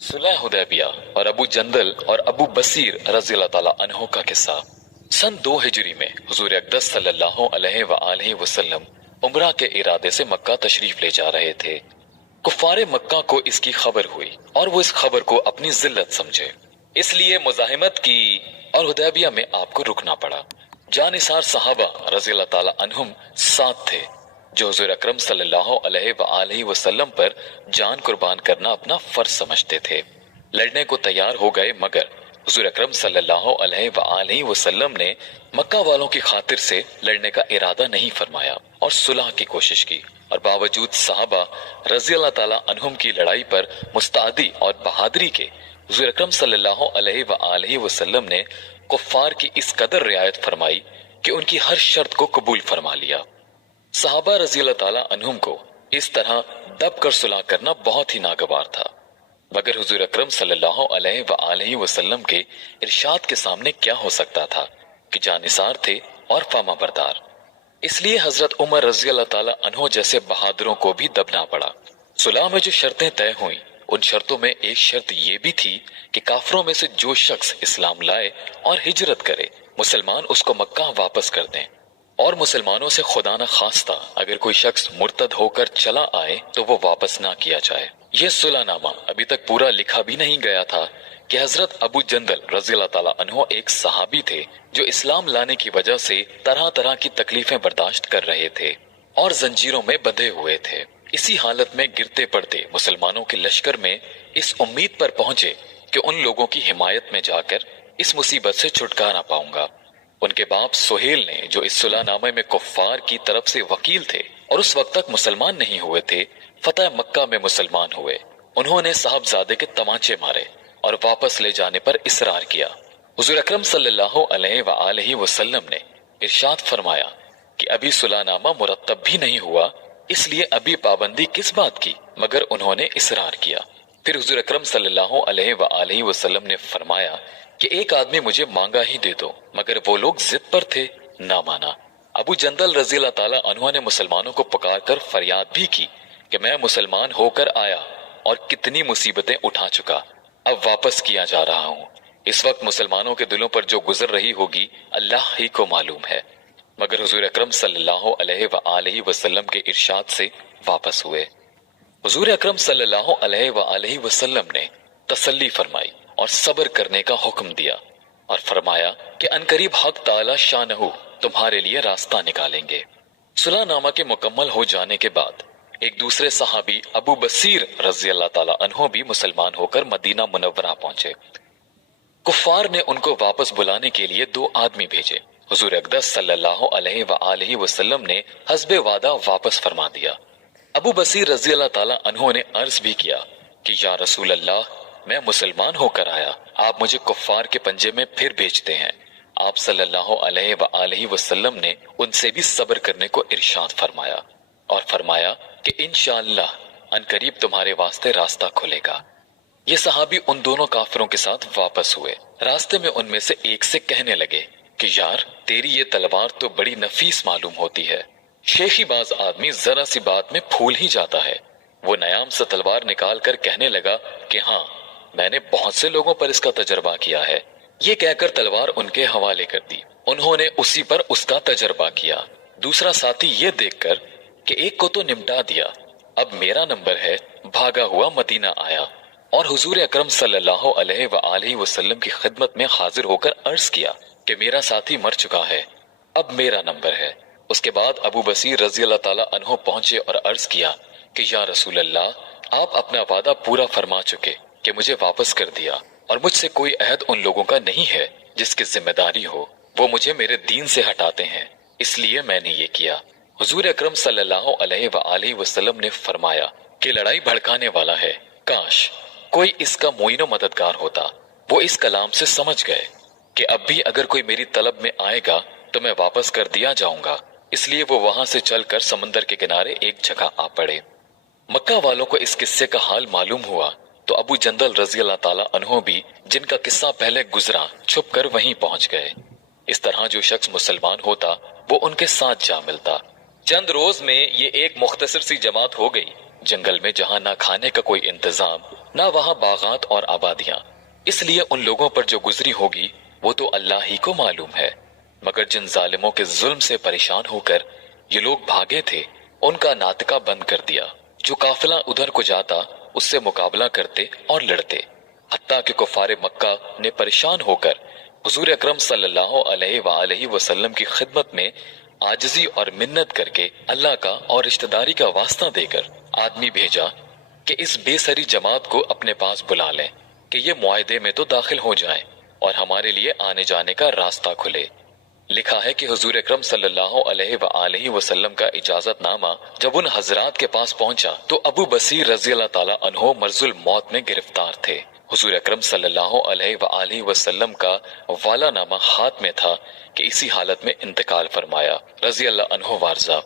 सुलह हुदैबिया और अबू जंदल और अबू बसीर रज़ी अल्लाह ताला अन्हो का किस्सा। सन 2 हिजरी में हुजूर अक़दस सल्लल्लाहु अलैहि वसल्लम उम्रा के इरादे से मक्का तशरीफ ले जा रहे थे। कुफ्फारे मक्का को इसकी खबर हुई और वो इस खबर को अपनी जिल्लत समझे, इसलिए मुज़ाहिमत की और हुदैबिया में आपको रुकना पड़ा। जानिसार सहाबा रज़ी अल्लाह ताला अन्हुम साथ थे, जो हुजूर अकरम सल्लल्लाहु अलैहि वसल्लम पर जान कुर्बान करना अपना फर्ज समझते थे। लड़ने को तैयार हो गए, मगर हुजूर अकरम सल्लल्लाहु अलैहि वसल्लम ने मक्का वालों की खातिर से लड़ने का इरादा नहीं फरमाया और सुलह की कोशिश की, और बावजूद सहाबा रज़ी अल्लाह ताला अन्हुम की लड़ाई पर मुस्तादी और बहादुरी के हुजूर अकरम सल्लल्लाहु अलैहि वसल्लम ने कुफ्फार की इस कदर रियायत फरमाई कि उनकी हर शर्त को कबूल फरमा लिया। सहाबा रज़ी अल्लाह ताला अन्हुम को इस तरह दब कर सुलह करना बहुत ही नागवार था, मगर हुजूर अकरम सल्लल्लाहु अलैहि वसल्लम के इरशाद के सामने क्या हो सकता था कि जानिसार थे और फर्मा बरदार। इसलिए हजरत उमर रज़ी अल्लाह ताला अन्हो जैसे बहादुरों को भी दबना पड़ा। सुलह में जो शर्तें तय हुई, उन शर्तों में एक शर्त ये भी थी कि काफरों में से जो शख्स इस्लाम लाए और हिजरत करे, मुसलमान उसको मक्का वापस कर दें, और मुसलमानों से खुदा न खास्ता अगर कोई शख्स मुर्तद होकर चला आए तो वो वापस ना किया जाए। यह सुलहनामा अभी तक पूरा लिखा भी नहीं गया था कि हजरत अबू जंदल रज़ी अल्लाह ताला अन्हो एक सहाबी थे जो इस्लाम लाने की वजह से तरह तरह की तकलीफें बर्दाश्त कर रहे थे और जंजीरों में बंधे हुए थे। इसी हालत में गिरते पड़ते मुसलमानों के लश्कर में इस उम्मीद पर पहुंचे कि उन लोगों की हिमायत में जाकर इस मुसीबत से छुटकारा पाऊंगा। उनके बाप सुहेल ने, जो इस सुलहनामे में कुफ्फार की तरफ से वकील थे और उस वक्त तक मुसलमान नहीं हुए थे, फतह मक्का में मुसलमान हुए। उन्होंने साहबजादे के तमाचे मारे और वापस ले जाने पर इसरार किया। हुजूर अकरम सल्लल्लाहु अलैहि वसल्लम ने इरशाद फरमाया कि अभी सुलहनामा मुरत्तब भी नहीं हुआ, इसलिए अभी पाबंदी किस बात की, मगर उन्होंने इसरार किया। फिर हुजूर अकरम सल्लल्लाहु अलैहि वसल्लम ने फरमाया कि एक आदमी मुझे मांगा ही दे दो, मगर वो लोग जिद पर थे, ना माना। अबू जंदल रज़ी अल्लाह ताला अन्हु ने मुसलमानों को पुकार कर फरियाद भी की कि मैं मुसलमान होकर आया और कितनी मुसीबतें उठा चुका, अब वापस किया जा रहा हूँ। इस वक्त मुसलमानों के दिलों पर जो गुजर रही होगी अल्लाह ही को मालूम है। मगर हुजूर अकरम सल्लल्लाहु अलैहि वसल्लम के इरशाद से वापस हुए। हुजूर अकरम सल्लल्लाहु अलैहि वसल्लम ने तसल्ली फरमाई और सब्र करने का हुक्म दिया और फरमाया कि अनकरीब हक ताला शानहू तुम्हारे लिए रास्ता निकालेंगे। सुलहनामा के मुकम्मल हो जाने के बाद एक दूसरे सहाबी अबू बसीर रज़ी अल्लाह ताला अन्हो भी मुसलमान होकर मदीना मुनव्वरा पहुंचे। कुफ्फार ने उनको वापस बुलाने के लिए 2 आदमी भेजे। हुजूर अक़दस सल्लल्लाहु अलैहि वसल्लम ने हस्बे वादा वापस फरमा दिया। अबू बसीर रज़ी अल्लाह ताला अन्हो ने अर्ज भी किया कि या रसूल अल्लाह, मैं मुसलमान होकर आया, आप मुझे कुफ्फार के पंजे में फिर भेजते हैं। आप सल्लल्लाहु अलैहि वसल्लम ने उनसे भी सब्र करने को इरशाद फरमाया और फरमाया कि इंशाअल्लाह अनकरीब तुम्हारे वास्ते रास्ता खुलेगा। ये सहाबी उन दोनों काफिरों के साथ वापस हुए। रास्ते में उनमें से एक से कहने लगे कि यार, तेरी ये तलवार तो बड़ी नफीस मालूम होती है। शेखी बाज आदमी जरा सी बात में फूल ही जाता है। वो नयाम से तलवार निकाल कर कहने लगा कि हाँ, मैंने बहुत से लोगों पर इसका तजर्बा किया है। ये कहकर तलवार उनके हवाले कर दी। उन्होंने उसी पर उसका तजर्बा किया। दूसरा साथी ये देखकर कि एक को तो निपटा दिया, अब मेरा नंबर है, भागा हुआ मदीना आया और हुजूर अकरम सल्लल्लाहु अलैहि वसल्लम की खिदमत में हाजिर होकर अर्ज किया कि मेरा साथी मर चुका है, अब मेरा नंबर है। उसके बाद अबू बसीर रज़ी अल्लाह ताला अन्हो पहुंचे और अर्ज किया कि या रसूल अल्लाह, आप अपना वादा पूरा फरमा चुके कि मुझे वापस कर दिया, और मुझसे कोई अहद उन लोगों का नहीं है जिसकी जिम्मेदारी हो। वो मुझे मेरे दीन से हटाते हैं, इसलिए मैंने ये किया। हुजूर अकरम सल्लल्लाहु अलैहि वसल्लम ने फरमाया कि लड़ाई भड़काने वाला है, काश कोई इसका मोइनो मददगार होता। वो इस कलाम से समझ गए कि अब भी अगर कोई मेरी तलब में आएगा तो मैं वापस कर दिया जाऊंगा। इसलिए वो वहां से चलकर समंदर के किनारे एक जगह आ पड़े। मक्का वालों को इस किस्से का हाल मालूम हुआ तो अबू जंदल रज़ी अल्लाह ताला अन्हो भी, जिनका किस्सा पहले गुजरा, छुप कर वहीं पहुंच गए। इस तरह जो शख्स मुसलमान होता वो उनके साथ जा मिलता। चंद रोज में ये एक मुख्तसर सी जमात हो गई। जंगल में जहां ना खाने का कोई इंतजाम نہ وہاں باغات اور آبادیاں، اس لیے ان لوگوں پر جو گزری ہوگی وہ تو اللہ ہی کو معلوم ہے۔ مگر جن ظالموں کے ظلم سے پریشان ہو کر یہ لوگ بھاگے تھے، ان کا ناطقہ بند کر دیا۔ جو قافلہ ادھر کو جاتا اس سے مقابلہ کرتے اور لڑتے، حتیٰ کہ کفار مکہ نے پریشان ہو کر حضور اکرم صلی اللہ علیہ وآلہ وسلم کی خدمت میں عاجزی اور منت کر کے اللہ کا اور رشتہ داری کا واسطہ دے کر آدمی بھیجا کہ اس بے سری جماعت کو اپنے پاس بلا لیں کہ یہ معاہدے میں تو داخل ہو جائیں اور ہمارے لیے آنے جانے کا راستہ کھلے۔ لکھا ہے کہ حضور اکرم صلی اللہ علیہ وآلہ وسلم کا اجازت نامہ جب ان حضرات کے پاس پہنچا تو ابو بصیر رضی اللہ تعالیٰ عنہ مرض الموت میں گرفتار تھے۔ حضور اکرم صلی اللہ علیہ وآلہ وسلم کا والا نامہ ہاتھ میں تھا کہ اسی حالت میں انتقال فرمایا۔ رضی اللہ عنہ وارضہ۔